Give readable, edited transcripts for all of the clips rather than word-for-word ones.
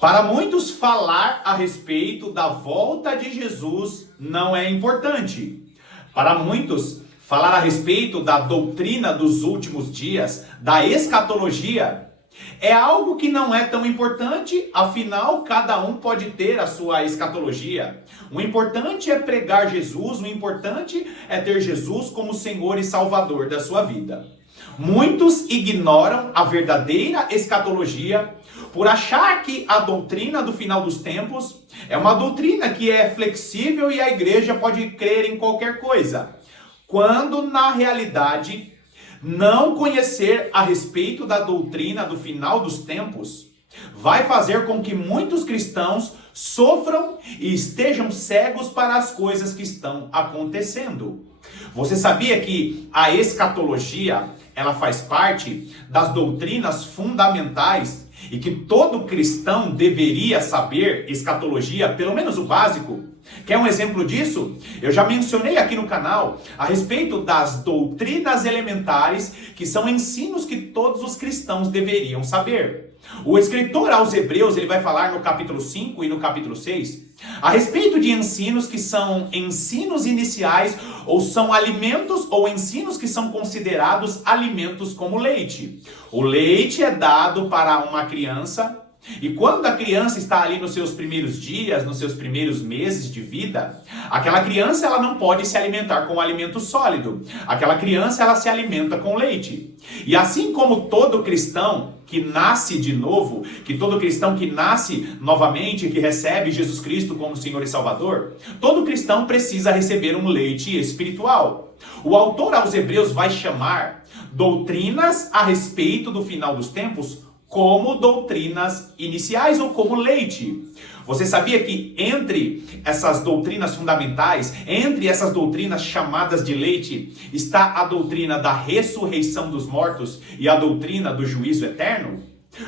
Para muitos, falar a respeito da volta de Jesus não é importante. Para muitos, falar a respeito da doutrina dos últimos dias, da escatologia, é algo que não é tão importante, afinal, cada um pode ter a sua escatologia. O importante é pregar Jesus, o importante é ter Jesus como Senhor e Salvador da sua vida. Muitos ignoram a verdadeira escatologia por achar que a doutrina do final dos tempos é uma doutrina que é flexível e a igreja pode crer em qualquer coisa, quando na realidade não conhecer a respeito da doutrina do final dos tempos vai fazer com que muitos cristãos sofram e estejam cegos para as coisas que estão acontecendo. Você sabia que a escatologia, ela faz parte das doutrinas fundamentais e que todo cristão deveria saber escatologia, pelo menos o básico? Quer um exemplo disso? Eu já mencionei aqui no canal a respeito das doutrinas elementares, que são ensinos que todos os cristãos deveriam saber. O escritor aos Hebreus, ele vai falar no capítulo 5 e no capítulo 6 a respeito de ensinos que são ensinos iniciais ou são alimentos ou ensinos que são considerados alimentos como leite. O leite é dado para uma criança e quando a criança está ali nos seus primeiros dias, nos seus primeiros meses de vida, aquela criança ela não pode se alimentar com alimento sólido. Aquela criança ela se alimenta com leite. E assim como todo cristão que nasce de novo, que todo cristão que nasce novamente, que recebe Jesus Cristo como Senhor e Salvador, todo cristão precisa receber um leite espiritual. O autor aos Hebreus vai chamar doutrinas a respeito do final dos tempos como doutrinas iniciais ou como leite. Você sabia que entre essas doutrinas fundamentais, entre essas doutrinas chamadas de leite, está a doutrina da ressurreição dos mortos e a doutrina do juízo eterno?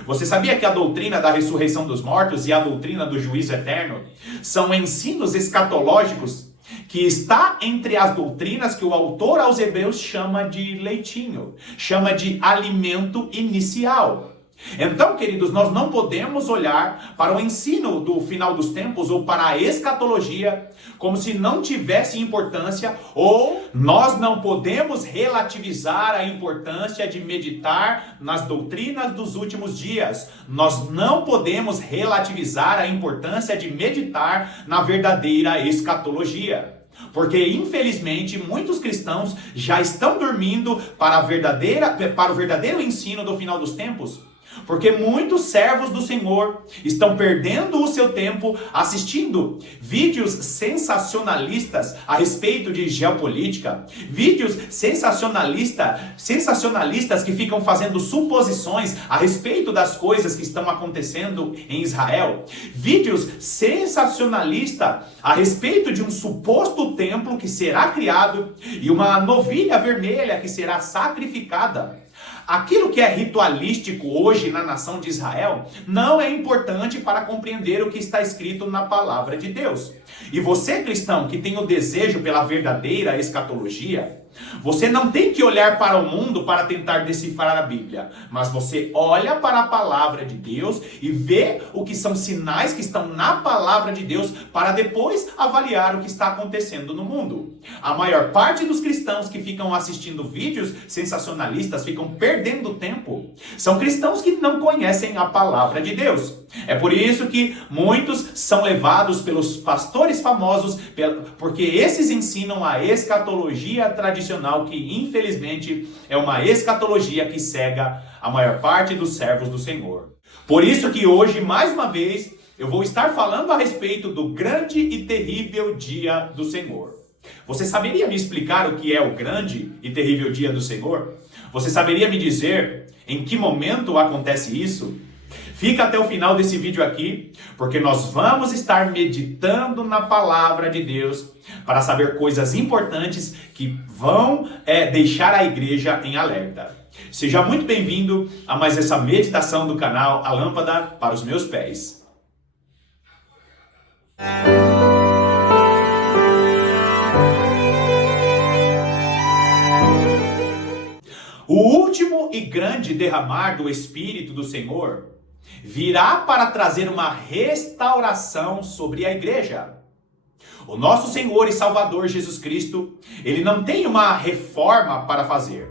Você sabia que a doutrina da ressurreição dos mortos e a doutrina do juízo eterno são ensinos escatológicos que está entre as doutrinas que o autor aos Hebreus chama de leitinho, chama de alimento inicial? Então, queridos, nós não podemos olhar para o ensino do final dos tempos ou para a escatologia como se não tivesse importância, ou nós não podemos relativizar a importância de meditar nas doutrinas dos últimos dias. Nós não podemos relativizar a importância de meditar na verdadeira escatologia. Porque, infelizmente, muitos cristãos já estão dormindo para o verdadeiro ensino do final dos tempos. Porque muitos servos do Senhor estão perdendo o seu tempo assistindo vídeos sensacionalistas a respeito de geopolítica, vídeos sensacionalistas que ficam fazendo suposições a respeito das coisas que estão acontecendo em Israel, vídeos sensacionalistas a respeito de um suposto templo que será criado e uma novilha vermelha que será sacrificada. Aquilo que é ritualístico hoje na nação de Israel não é importante para compreender o que está escrito na palavra de Deus. E você, cristão, que tem o desejo pela verdadeira escatologia, você não tem que olhar para o mundo para tentar decifrar a Bíblia, mas você olha para a palavra de Deus e vê o que são sinais que estão na palavra de Deus para depois avaliar o que está acontecendo no mundo. A maior parte dos cristãos que ficam assistindo vídeos sensacionalistas, ficam perdendo tempo, são cristãos que não conhecem a palavra de Deus. É por isso que muitos são levados pelos pastores famosos, porque esses ensinam a escatologia tradicional, que infelizmente é uma escatologia que cega a maior parte dos servos do Senhor. Por isso que hoje, mais uma vez, eu vou estar falando a respeito do grande e terrível dia do Senhor. Você saberia me explicar o que é o grande e terrível dia do Senhor? Você saberia me dizer em que momento acontece isso? Fica até o final desse vídeo aqui, porque nós vamos estar meditando na palavra de Deus para saber coisas importantes que vão deixar a igreja em alerta. Seja muito bem-vindo a mais essa meditação do canal A Lâmpada para os Meus Pés. O último e grande derramar do Espírito do Senhor virá para trazer uma restauração sobre a igreja. O nosso Senhor e Salvador Jesus Cristo, ele não tem uma reforma para fazer.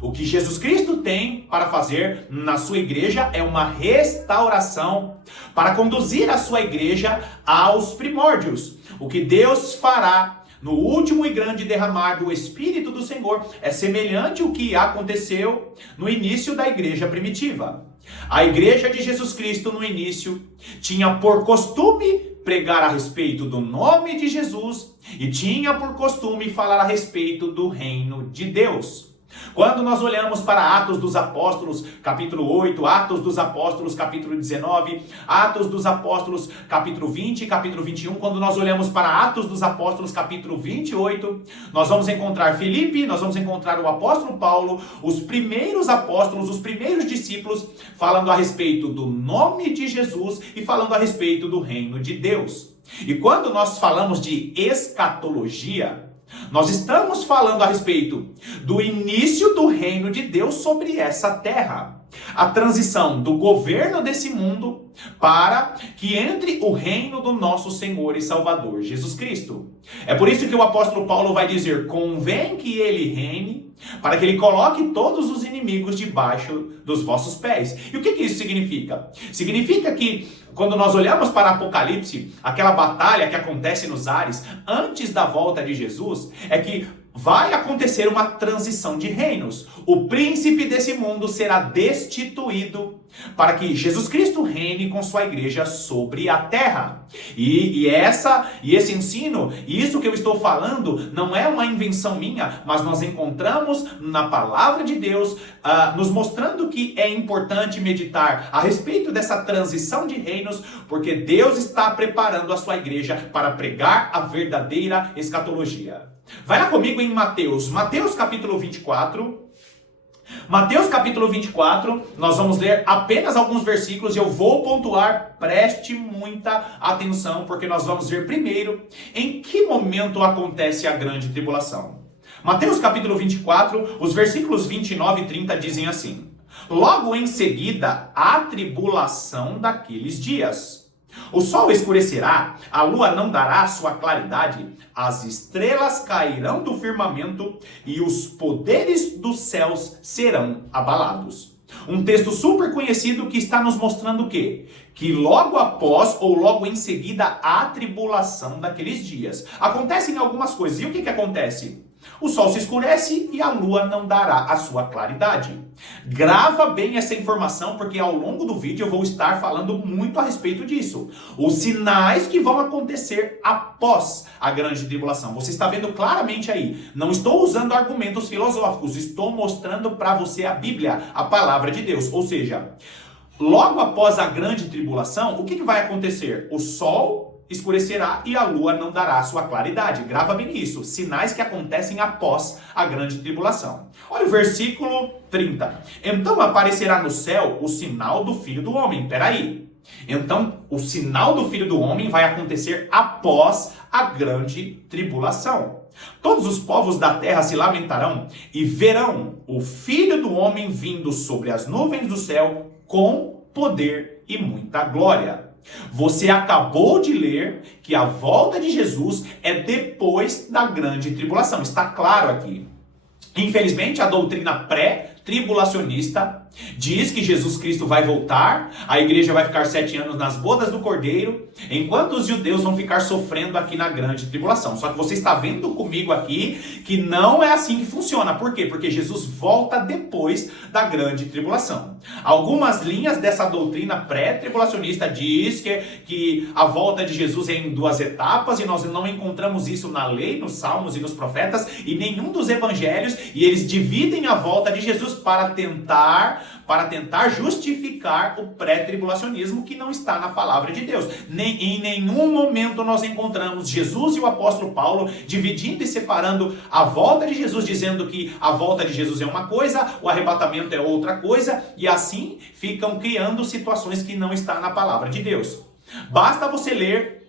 O que Jesus Cristo tem para fazer na sua igreja é uma restauração para conduzir a sua igreja aos primórdios. O que Deus fará no último e grande derramar do Espírito do Senhor é semelhante ao que aconteceu no início da igreja primitiva. A igreja de Jesus Cristo no início tinha por costume pregar a respeito do nome de Jesus e tinha por costume falar a respeito do reino de Deus. Quando nós olhamos para Atos dos Apóstolos, capítulo 8, Atos dos Apóstolos, capítulo 19, Atos dos Apóstolos, capítulo 20 e capítulo 21, quando nós olhamos para Atos dos Apóstolos, capítulo 28, nós vamos encontrar Filipe, nós vamos encontrar o apóstolo Paulo, os primeiros apóstolos, os primeiros discípulos, falando a respeito do nome de Jesus e falando a respeito do reino de Deus. E quando nós falamos de escatologia, nós estamos falando a respeito do início do reino de Deus sobre essa terra. A transição do governo desse mundo para que entre o reino do nosso Senhor e Salvador Jesus Cristo. É por isso que o apóstolo Paulo vai dizer: convém que ele reine, para que ele coloque todos os inimigos debaixo dos vossos pés. E o que isso significa? Significa que quando nós olhamos para Apocalipse, aquela batalha que acontece nos ares antes da volta de Jesus, é que vai acontecer uma transição de reinos. O príncipe desse mundo será destituído para que Jesus Cristo reine com sua igreja sobre a terra. E esse ensino, e isso que eu estou falando, não é uma invenção minha, mas nós encontramos na palavra de Deus, nos mostrando que é importante meditar a respeito dessa transição de reinos, porque Deus está preparando a sua igreja para pregar a verdadeira escatologia. Vai lá comigo em Mateus capítulo 24. Mateus capítulo 24, nós vamos ler apenas alguns versículos e eu vou pontuar, preste muita atenção, porque nós vamos ver primeiro em que momento acontece a grande tribulação. Mateus capítulo 24, os versículos 29 e 30 dizem assim: logo em seguida, a tribulação daqueles dias. O sol escurecerá, a lua não dará sua claridade, as estrelas cairão do firmamento e os poderes dos céus serão abalados. Um texto super conhecido que está nos mostrando o quê? Que logo após ou logo em seguida a tribulação daqueles dias acontecem algumas coisas. E o que acontece? O sol se escurece e a lua não dará a sua claridade. Grava bem essa informação, porque ao longo do vídeo eu vou estar falando muito a respeito disso. Os sinais que vão acontecer após a grande tribulação. Você está vendo claramente aí. Não estou usando argumentos filosóficos, estou mostrando para você a Bíblia, a palavra de Deus. Ou seja, logo após a grande tribulação, o que vai acontecer? O sol escurecerá e a lua não dará a sua claridade. Grava bem isso. Sinais que acontecem após a grande tribulação. Olha o versículo 30. Então aparecerá no céu o sinal do Filho do Homem. Peraí. Então o sinal do Filho do Homem vai acontecer após a grande tribulação. Todos os povos da terra se lamentarão e verão o Filho do Homem vindo sobre as nuvens do céu com poder e muita glória. Você acabou de ler que a volta de Jesus é depois da grande tribulação. Está claro aqui. Infelizmente, a doutrina pré-tribulacionista diz que Jesus Cristo vai voltar, a igreja vai ficar 7 anos nas bodas do Cordeiro, enquanto os judeus vão ficar sofrendo aqui na grande tribulação. Só que você está vendo comigo aqui que não é assim que funciona. Por quê? Porque Jesus volta depois da grande tribulação. Algumas linhas dessa doutrina pré-tribulacionista diz que a volta de Jesus é em 2 etapas, e nós não encontramos isso na lei, nos salmos e nos profetas, e nenhum dos evangelhos, e eles dividem a volta de Jesus para tentar justificar o pré-tribulacionismo que não está na palavra de Deus. Em nenhum momento nós encontramos Jesus e o apóstolo Paulo dividindo e separando a volta de Jesus, dizendo que a volta de Jesus é uma coisa, o arrebatamento é outra coisa, e assim ficam criando situações que não estão na palavra de Deus. Basta você ler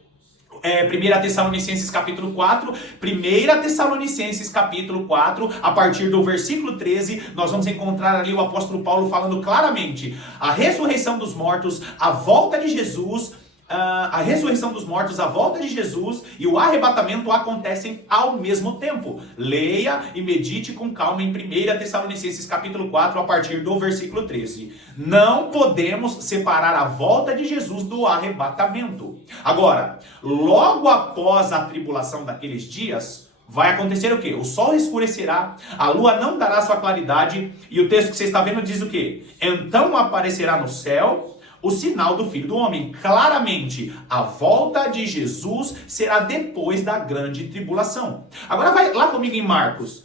1 Tessalonicenses capítulo 4, 1 Tessalonicenses capítulo 4, a partir do versículo 13, nós vamos encontrar ali o apóstolo Paulo falando claramente a ressurreição dos mortos, a volta de Jesus, a ressurreição dos mortos, a volta de Jesus e o arrebatamento acontecem ao mesmo tempo. Leia e medite com calma em 1 Tessalonicenses capítulo 4, a partir do versículo 13. Não podemos separar a volta de Jesus do arrebatamento. Agora, logo após a tribulação daqueles dias, vai acontecer o quê? O sol escurecerá, a lua não dará sua claridade, e o texto que você está vendo diz o quê? Então aparecerá no céu o sinal do Filho do Homem. Claramente, a volta de Jesus será depois da grande tribulação. Agora vai lá comigo em Marcos.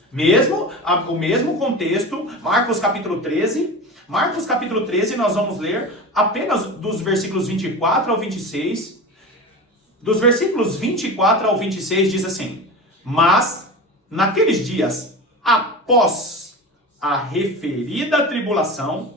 O mesmo contexto, Marcos capítulo 13. Marcos capítulo 13, nós vamos ler apenas dos versículos 24 ao 26. Dos versículos 24 ao 26 diz assim: mas, naqueles dias, após a referida tribulação,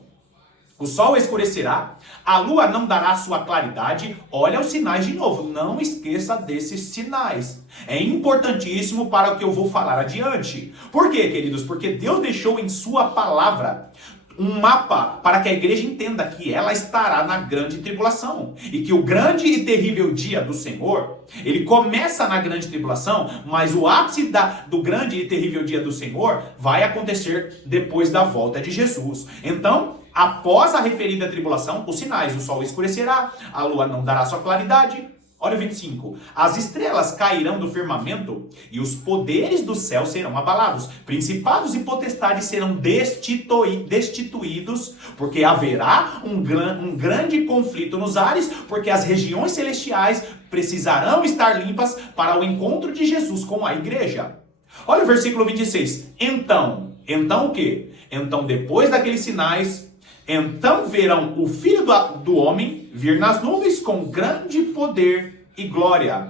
o sol escurecerá, a lua não dará sua claridade. Olha os sinais de novo, não esqueça desses sinais. É importantíssimo para o que eu vou falar adiante. Por quê, queridos? Porque Deus deixou em sua palavra um mapa para que a igreja entenda que ela estará na grande tribulação. E que o grande e terrível dia do Senhor, ele começa na grande tribulação, mas o ápice do grande e terrível dia do Senhor vai acontecer depois da volta de Jesus. Então, após a referida tribulação, os sinais: o sol escurecerá, a lua não dará sua claridade. Olha o 25. As estrelas cairão do firmamento e os poderes do céu serão abalados. Principados e potestades serão destituídos, porque haverá um grande conflito nos ares, porque as regiões celestiais precisarão estar limpas para o encontro de Jesus com a igreja. Olha o versículo 26. Então o quê? Então, depois daqueles sinais, então verão o Filho do Homem vir nas nuvens com grande poder e glória.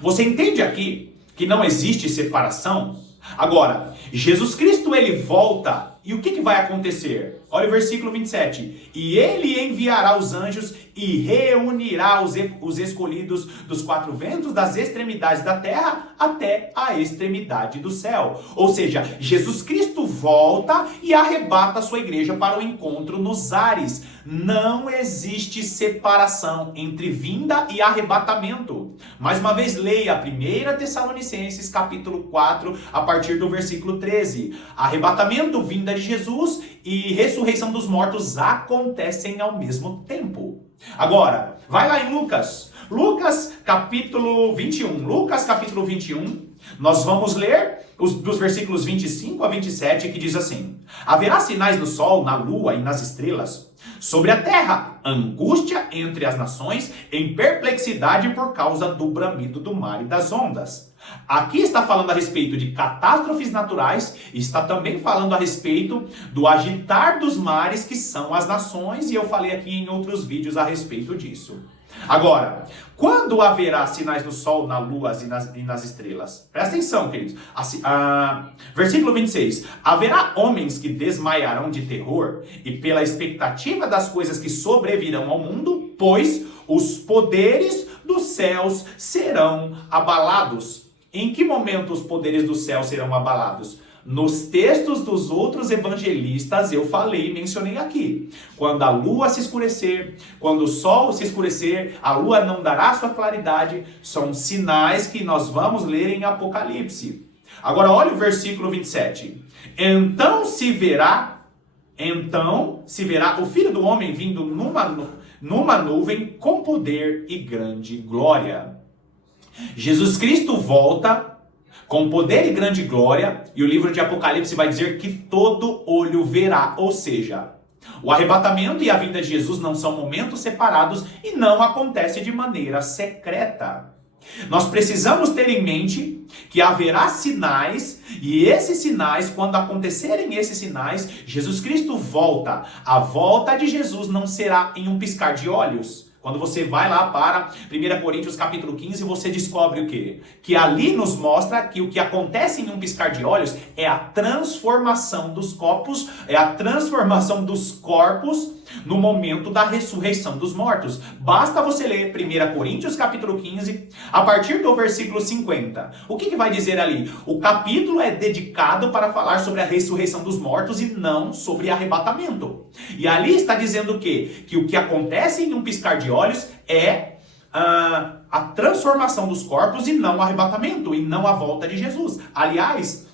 Você entende aqui que não existe separação? Agora, Jesus Cristo, ele volta, e o que vai acontecer? Olha o versículo 27. E ele enviará os anjos e reunirá os escolhidos dos quatro ventos, das extremidades da terra até a extremidade do céu. Ou seja, Jesus Cristo volta e arrebata a sua igreja para o encontro nos ares. Não existe separação entre vinda e arrebatamento. Mais uma vez, leia 1 Tessalonicenses capítulo 4, a partir do versículo 13. Arrebatamento, vinda de Jesus e ressurreição dos mortos acontecem ao mesmo tempo. Agora, vai lá em Lucas. Lucas capítulo 21. Lucas capítulo 21. Nós vamos ler dos versículos 25 a 27, que diz assim: haverá sinais no sol, na lua e nas estrelas. Sobre a terra, angústia entre as nações, em perplexidade por causa do bramido do mar e das ondas. Aqui está falando a respeito de catástrofes naturais, e está também falando a respeito do agitar dos mares, que são as nações, e eu falei aqui em outros vídeos a respeito disso. Agora, quando haverá sinais no sol, na lua e nas estrelas? Presta atenção, queridos. Versículo 26. Haverá homens que desmaiarão de terror e pela expectativa das coisas que sobrevirão ao mundo, pois os poderes dos céus serão abalados. Em que momento os poderes do céu serão abalados? Nos textos dos outros evangelistas eu falei e mencionei aqui. Quando a lua se escurecer, quando o sol se escurecer, a lua não dará sua claridade, são sinais que nós vamos ler em Apocalipse. Agora olha o versículo 27. Então se verá o Filho do Homem vindo numa nuvem com poder e grande glória. Jesus Cristo volta com poder e grande glória, e o livro de Apocalipse vai dizer que todo olho verá, ou seja, o arrebatamento e a vinda de Jesus não são momentos separados e não acontece de maneira secreta. Nós precisamos ter em mente que haverá sinais, e esses sinais, quando acontecerem esses sinais, Jesus Cristo volta. A volta de Jesus não será em um piscar de olhos. Quando você vai lá para 1 Coríntios capítulo 15, você descobre o quê? Que ali nos mostra que o que acontece em um piscar de olhos é a transformação dos corpos, no momento da ressurreição dos mortos. Basta você ler 1 Coríntios capítulo 15, a partir do versículo 50. O que vai dizer ali? O capítulo é dedicado para falar sobre a ressurreição dos mortos e não sobre arrebatamento. E ali está dizendo o quê? Que o que acontece em um piscar de olhos é a transformação dos corpos e não o arrebatamento, e não a volta de Jesus. Aliás,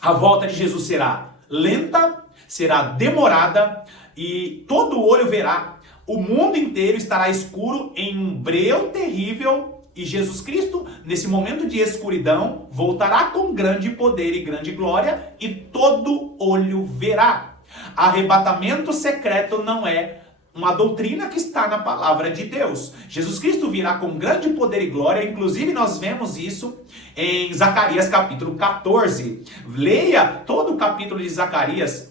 a volta de Jesus será lenta, será demorada, e todo olho verá, o mundo inteiro estará escuro em um breu terrível, e Jesus Cristo, nesse momento de escuridão, voltará com grande poder e grande glória, e todo olho verá. Arrebatamento secreto não é uma doutrina que está na palavra de Deus. Jesus Cristo virá com grande poder e glória, inclusive nós vemos isso em Zacarias capítulo 14. Leia todo o capítulo de Zacarias.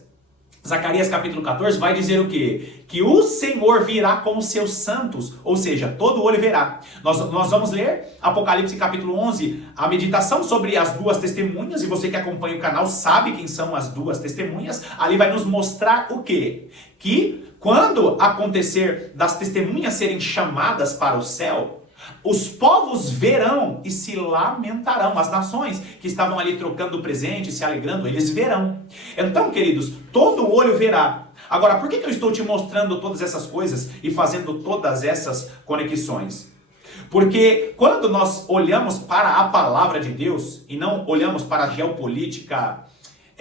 Zacarias capítulo 14 vai dizer o quê? Que o Senhor virá com os seus santos, ou seja, todo olho verá. Nós vamos ler Apocalipse capítulo 11, a meditação sobre as duas testemunhas, e você que acompanha o canal sabe quem são as duas testemunhas. Ali vai nos mostrar o quê? Que quando acontecer das testemunhas serem chamadas para o céu, os povos verão e se lamentarão. As nações que estavam ali trocando presente, se alegrando, eles verão. Então, queridos, todo olho verá. Agora, por que eu estou te mostrando todas essas coisas e fazendo todas essas conexões? Porque quando nós olhamos para a palavra de Deus e não olhamos para a geopolítica,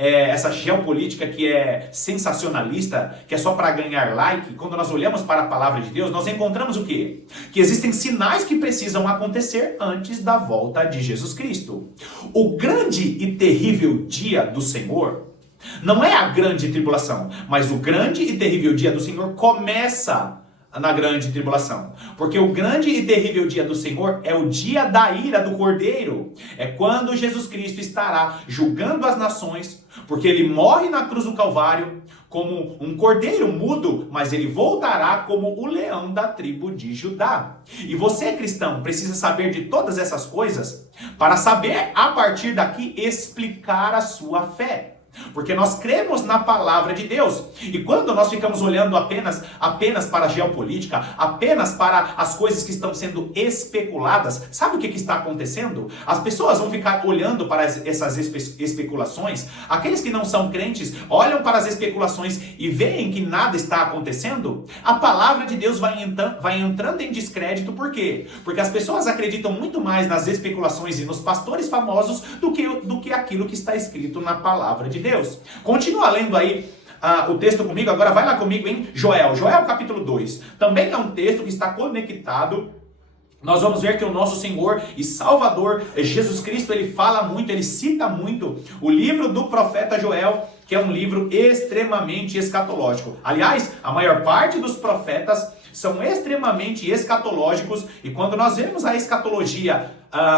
essa geopolítica que é sensacionalista, que é só para ganhar like, quando nós olhamos para a palavra de Deus, nós encontramos o quê? Que existem sinais que precisam acontecer antes da volta de Jesus Cristo. O grande e terrível dia do Senhor não é a grande tribulação, mas o grande e terrível dia do Senhor começa na grande tribulação. Porque o grande e terrível dia do Senhor é o dia da ira do Cordeiro. É quando Jesus Cristo estará julgando as nações, porque ele morre na cruz do Calvário como um cordeiro mudo, mas ele voltará como o leão da tribo de Judá. E você, cristão, precisa saber de todas essas coisas para saber, a partir daqui, explicar a sua fé. Porque nós cremos na palavra de Deus. E quando nós ficamos olhando apenas para a geopolítica, apenas para as coisas que estão sendo especuladas, sabe o que está acontecendo? As pessoas vão ficar olhando para essas especulações. Aqueles que não são crentes olham para as especulações e veem que nada está acontecendo. A palavra de Deus vai entrando em descrédito. Por quê? Porque as pessoas acreditam muito mais nas especulações e nos pastores famosos do que aquilo que está escrito na palavra de Deus. Continua lendo aí o texto comigo, agora vai lá comigo em Joel capítulo 2. Também é um texto que está conectado. Nós vamos ver que o nosso Senhor e Salvador Jesus Cristo, ele fala muito, ele cita muito o livro do profeta Joel, que é um livro extremamente escatológico. Aliás, a maior parte dos profetas são extremamente escatológicos, e quando nós vemos a escatologia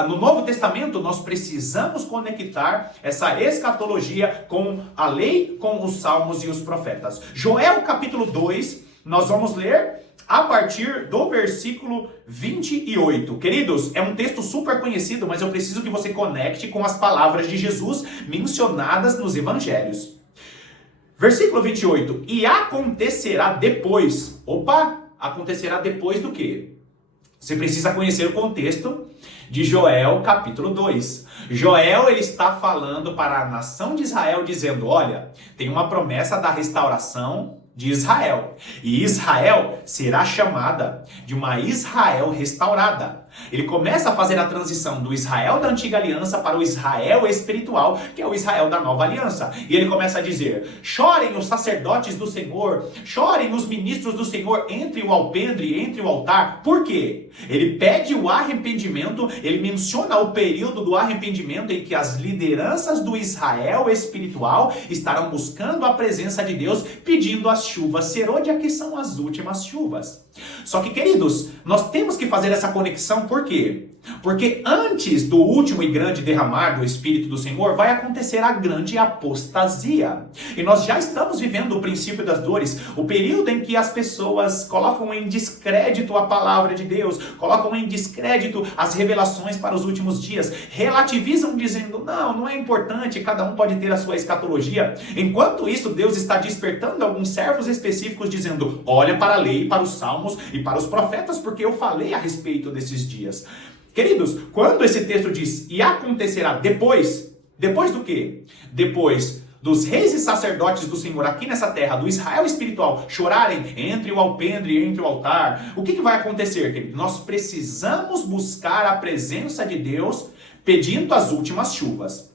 no Novo Testamento, nós precisamos conectar essa escatologia com a lei, com os salmos e os profetas. Joel capítulo 2, nós vamos ler a partir do versículo 28. Queridos, é um texto super conhecido, mas eu preciso que você conecte com as palavras de Jesus mencionadas nos evangelhos. Versículo 28. E acontecerá depois. Acontecerá depois do quê? Você precisa conhecer o contexto de Joel capítulo 2. Joel, ele está falando para a nação de Israel, dizendo, olha, tem uma promessa da restauração de Israel. E Israel será chamada de uma Israel restaurada. Ele começa a fazer a transição do Israel da antiga aliança para o Israel espiritual, que é o Israel da nova aliança. E ele começa a dizer, chorem os sacerdotes do Senhor, chorem os ministros do Senhor entre o alpendre e entre o altar. Por quê? Ele pede o arrependimento, ele menciona o período do arrependimento em que as lideranças do Israel espiritual estarão buscando a presença de Deus, pedindo as chuvas serôdia, que são as últimas chuvas. Só que, queridos, nós temos que fazer essa conexão, por quê? Porque antes do último e grande derramar do Espírito do Senhor, vai acontecer a grande apostasia. E nós já estamos vivendo o princípio das dores, o período em que as pessoas colocam em descrédito a palavra de Deus, colocam em descrédito as revelações para os últimos dias, relativizam dizendo, não é importante, cada um pode ter a sua escatologia. Enquanto isso, Deus está despertando alguns servos específicos dizendo, olha para a lei, para os salmos e para os profetas, porque eu falei a respeito desses dias. Queridos, quando esse texto diz, e acontecerá depois do quê? Depois dos reis e sacerdotes do Senhor aqui nessa terra, do Israel espiritual, chorarem entre o alpendre e entre o altar, o que vai acontecer, querido? Nós precisamos buscar a presença de Deus pedindo as últimas chuvas.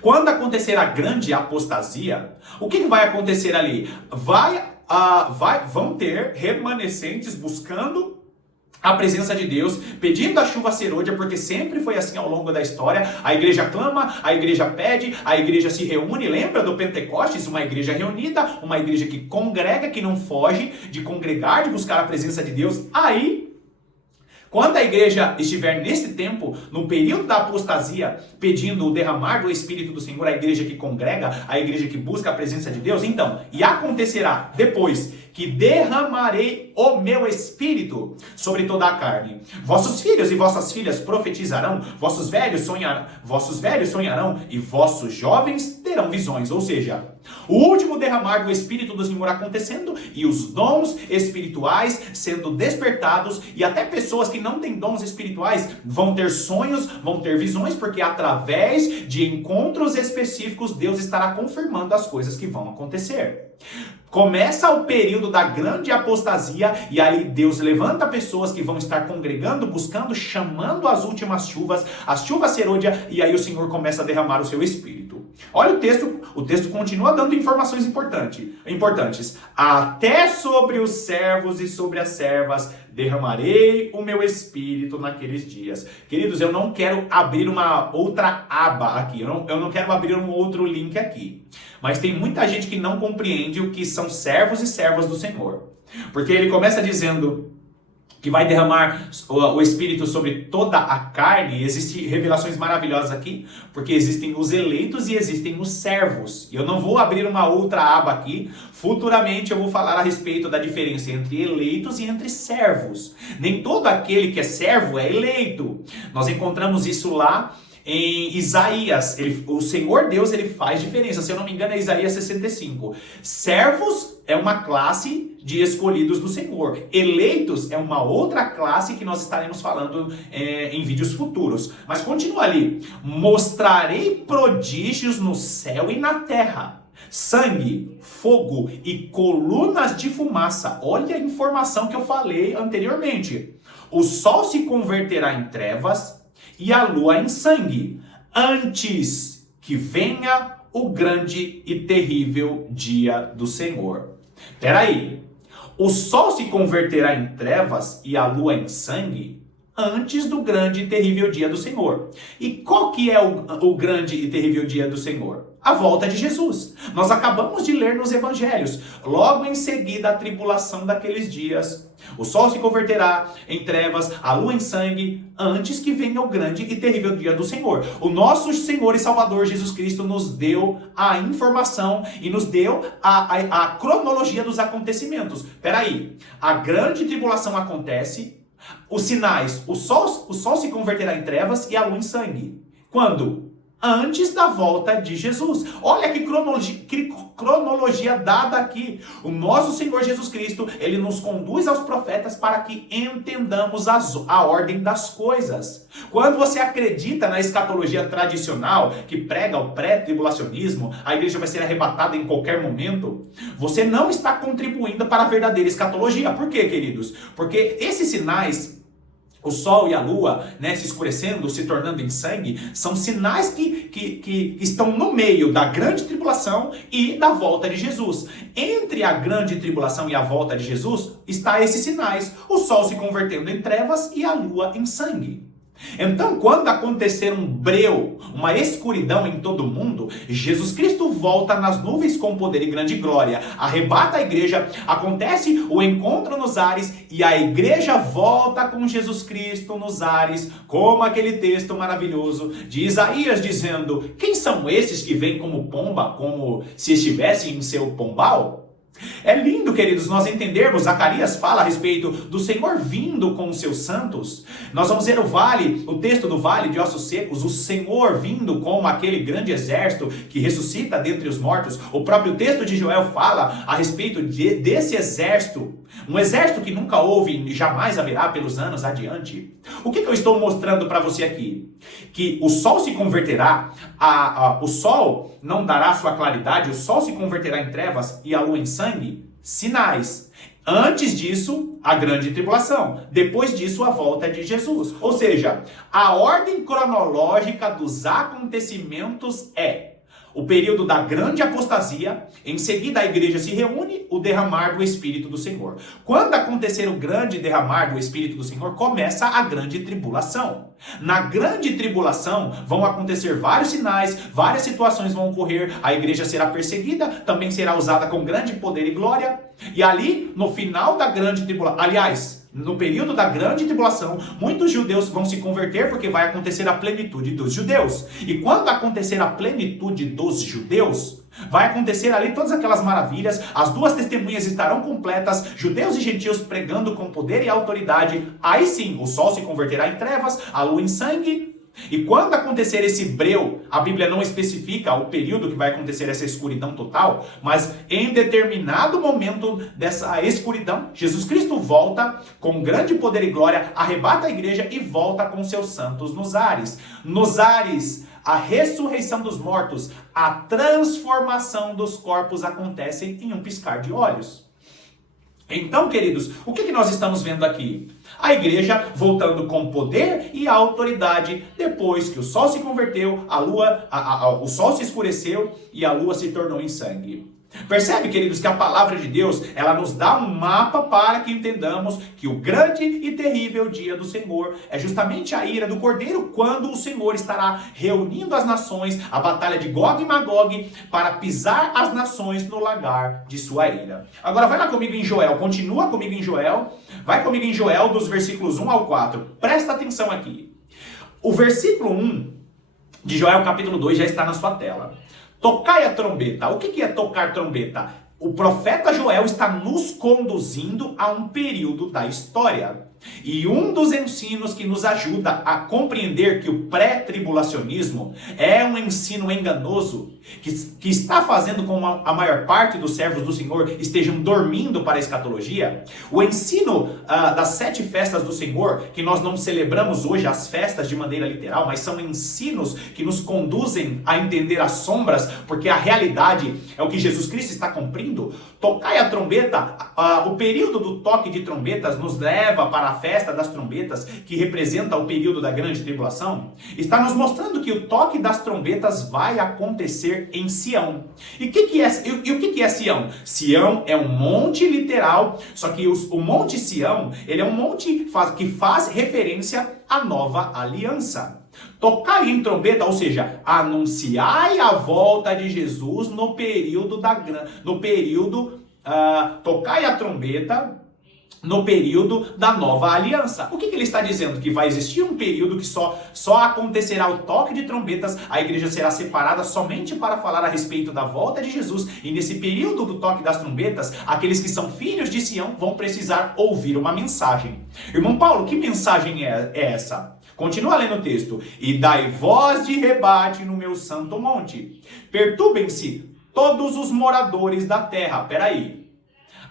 Quando acontecer a grande apostasia, o que vai acontecer ali? Vão ter remanescentes buscando a presença de Deus, pedindo a chuva serôdia, porque sempre foi assim ao longo da história. A igreja clama, a igreja pede, a igreja se reúne. Lembra do Pentecostes? Uma igreja reunida, uma igreja que congrega, que não foge de congregar, de buscar a presença de Deus. Aí, quando a igreja estiver nesse tempo, no período da apostasia, pedindo o derramar do Espírito do Senhor, a igreja que congrega, a igreja que busca a presença de Deus, então, e acontecerá depois que derramarei o meu Espírito sobre toda a carne. Vossos filhos e vossas filhas profetizarão, vossos velhos sonharão e vossos jovens terão visões. Ou seja, o último derramar do Espírito do Senhor acontecendo e os dons espirituais sendo despertados, e até pessoas que não têm dons espirituais vão ter sonhos, vão ter visões, porque através de encontros específicos Deus estará confirmando as coisas que vão acontecer. Começa o período da grande apostasia e ali Deus levanta pessoas que vão estar congregando, buscando, chamando as últimas chuvas, as chuvas serôdia, e aí o Senhor começa a derramar o seu Espírito. Olha o texto continua dando informações importantes. Até sobre os servos e sobre as servas derramarei o meu Espírito naqueles dias. Queridos, eu não quero abrir uma outra aba aqui, eu não quero abrir um outro link aqui. Mas tem muita gente que não compreende o que são servos e servas do Senhor. Porque ele começa dizendo que vai derramar o Espírito sobre toda a carne. Existem revelações maravilhosas aqui, porque existem os eleitos e existem os servos. Eu não vou abrir uma outra aba aqui. Futuramente eu vou falar a respeito da diferença entre eleitos e entre servos. Nem todo aquele que é servo é eleito. Nós encontramos isso lá em Isaías. O Senhor Deus, ele faz diferença. Se eu não me engano é Isaías 65. Servos é uma classe de escolhidos do Senhor. Eleitos é uma outra classe que nós estaremos falando em vídeos futuros. Mas continua ali. Mostrarei prodígios no céu e na terra. Sangue, fogo e colunas de fumaça. Olha a informação que eu falei anteriormente. O sol se converterá em trevas e a lua em sangue, antes que venha o grande e terrível dia do Senhor. Peraí, o sol se converterá em trevas e a lua em sangue antes do grande e terrível dia do Senhor. E qual que é o grande e terrível dia do Senhor? A volta de Jesus. Nós acabamos de ler nos evangelhos. Logo em seguida a tribulação daqueles dias. O sol se converterá em trevas, a lua em sangue, antes que venha o grande e terrível dia do Senhor. O nosso Senhor e Salvador Jesus Cristo nos deu a informação e nos deu a cronologia dos acontecimentos. Peraí, a grande tribulação acontece, os sinais, o sol se converterá em trevas e a lua em sangue. Quando? Antes da volta de Jesus. Olha que cronologia dada aqui. O nosso Senhor Jesus Cristo, ele nos conduz aos profetas para que entendamos a ordem das coisas. Quando você acredita na escatologia tradicional, que prega o pré-tribulacionismo, a igreja vai ser arrebatada em qualquer momento, você não está contribuindo para a verdadeira escatologia. Por quê, queridos? Porque esses sinais, o sol e a lua, se escurecendo, se tornando em sangue, são sinais que estão no meio da grande tribulação e da volta de Jesus. Entre a grande tribulação e a volta de Jesus, está esses sinais. O sol se convertendo em trevas e a lua em sangue. Então, quando acontecer um breu, uma escuridão em todo o mundo, Jesus Cristo volta nas nuvens com poder e grande glória, arrebata a igreja, acontece o encontro nos ares e a igreja volta com Jesus Cristo nos ares, como aquele texto maravilhoso de Isaías dizendo: quem são esses que vêm como pomba, como se estivessem em seu pombal? É lindo, queridos, nós entendermos, Zacarias fala a respeito do Senhor vindo com os seus santos. Nós vamos ver o texto do vale de ossos secos, o Senhor vindo como aquele grande exército que ressuscita dentre os mortos. O próprio texto de Joel fala a respeito desse exército, um exército que nunca houve e jamais haverá pelos anos adiante. O que eu estou mostrando para você aqui? Que o sol se converterá, o sol não dará sua claridade, o sol se converterá em trevas e a lua em sangue, sinais. Antes disso, a grande tribulação. Depois disso, a volta de Jesus. Ou seja, a ordem cronológica dos acontecimentos é o período da grande apostasia, em seguida a igreja se reúne, o derramar do Espírito do Senhor. Quando acontecer o grande derramar do Espírito do Senhor, começa a grande tribulação. Na grande tribulação vão acontecer vários sinais, várias situações vão ocorrer, a igreja será perseguida, também será usada com grande poder e glória, e ali, no final da grande tribulação, aliás, no período da grande tribulação, muitos judeus vão se converter porque vai acontecer a plenitude dos judeus. E quando acontecer a plenitude dos judeus, vai acontecer ali todas aquelas maravilhas, as duas testemunhas estarão completas, judeus e gentios pregando com poder e autoridade. Aí sim, o sol se converterá em trevas, a lua em sangue. E quando acontecer esse breu, a Bíblia não especifica o período que vai acontecer essa escuridão total, mas em determinado momento dessa escuridão, Jesus Cristo volta com grande poder e glória, arrebata a igreja e volta com seus santos nos ares. Nos ares, a ressurreição dos mortos, a transformação dos corpos acontecem em um piscar de olhos. Então, queridos, o que nós estamos vendo aqui? A igreja voltando com poder e autoridade depois que o sol se converteu, o sol se escureceu e a lua se tornou em sangue. Percebe, queridos, que a palavra de Deus, ela nos dá um mapa para que entendamos que o grande e terrível dia do Senhor é justamente a ira do Cordeiro, quando o Senhor estará reunindo as nações, a batalha de Gog e Magog, para pisar as nações no lagar de sua ira. Agora vai lá comigo em Joel, continua comigo em Joel, vai comigo em Joel dos versículos 1 ao 4, presta atenção aqui. O versículo 1 de Joel capítulo 2 já está na sua tela. Tocai a trombeta. O que é tocar trombeta? O profeta Joel está nos conduzindo a um período da história. E um dos ensinos que nos ajuda a compreender que o pré-tribulacionismo é um ensino enganoso, que está fazendo com que a maior parte dos servos do Senhor estejam dormindo para a escatologia, o ensino das 7 festas do Senhor, que nós não celebramos hoje as festas de maneira literal, mas são ensinos que nos conduzem a entender as sombras, porque a realidade é o que Jesus Cristo está cumprindo. Tocai a trombeta, o período do toque de trombetas nos leva para a festa das trombetas, que representa o período da grande tribulação, está nos mostrando que o toque das trombetas vai acontecer em Sião. E o que é Sião? Sião é um monte literal, só que o monte Sião, ele é um monte que faz referência à nova aliança. Tocai em trombeta, ou seja, anunciai a volta de Jesus no período tocai a trombeta no período da nova aliança. O que ele está dizendo? Que vai existir um período que só acontecerá o toque de trombetas, a igreja será separada somente para falar a respeito da volta de Jesus, e nesse período do toque das trombetas, aqueles que são filhos de Sião vão precisar ouvir uma mensagem. Irmão Paulo, que mensagem é essa? Continua lendo o texto. E dai voz de rebate no meu santo monte. Perturbem-se todos os moradores da terra. Peraí.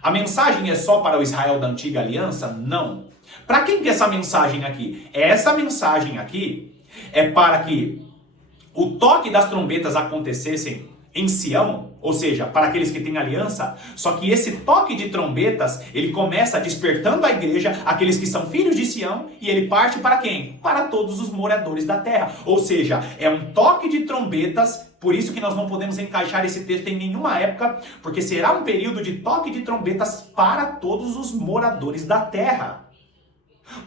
A mensagem é só para o Israel da antiga aliança? Não. Para quem que é essa mensagem aqui? Essa mensagem aqui é para que o toque das trombetas acontecessem em Sião, ou seja, para aqueles que têm aliança, só que esse toque de trombetas, ele começa despertando a igreja, aqueles que são filhos de Sião, e ele parte para quem? Para todos os moradores da terra. Ou seja, é um toque de trombetas. Por isso que nós não podemos encaixar esse texto em nenhuma época, porque será um período de toque de trombetas para todos os moradores da terra.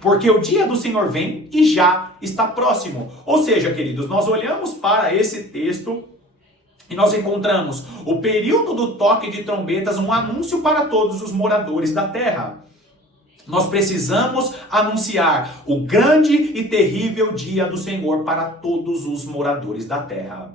porque o dia do Senhor vem e já está próximo. Ou seja, queridos, nós olhamos para esse texto e nós encontramos o período do toque de trombetas, um anúncio para todos os moradores da terra. Nós precisamos anunciar o grande e terrível dia do Senhor para todos os moradores da terra.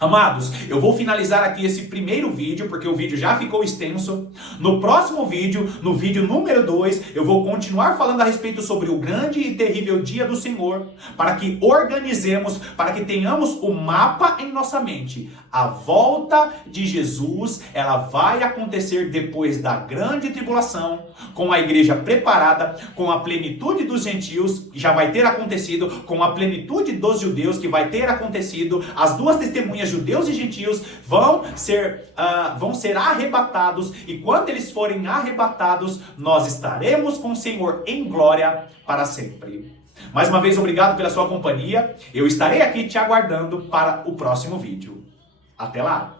Amados, eu vou finalizar aqui esse primeiro vídeo, porque o vídeo já ficou extenso. No próximo vídeo, no vídeo número 2, eu vou continuar falando a respeito sobre o grande e terrível dia do Senhor, para que organizemos, para que tenhamos o mapa em nossa mente. A volta de Jesus, ela vai acontecer depois da grande tribulação, com a igreja preparada, com a plenitude dos gentios, que já vai ter acontecido, com a plenitude dos judeus, que vai ter acontecido. As duas testemunhas, judeus e gentios, vão ser arrebatados, e quando eles forem arrebatados, nós estaremos com o Senhor em glória para sempre. Mais uma vez, obrigado pela sua companhia. Eu estarei aqui te aguardando para o próximo vídeo. Até lá!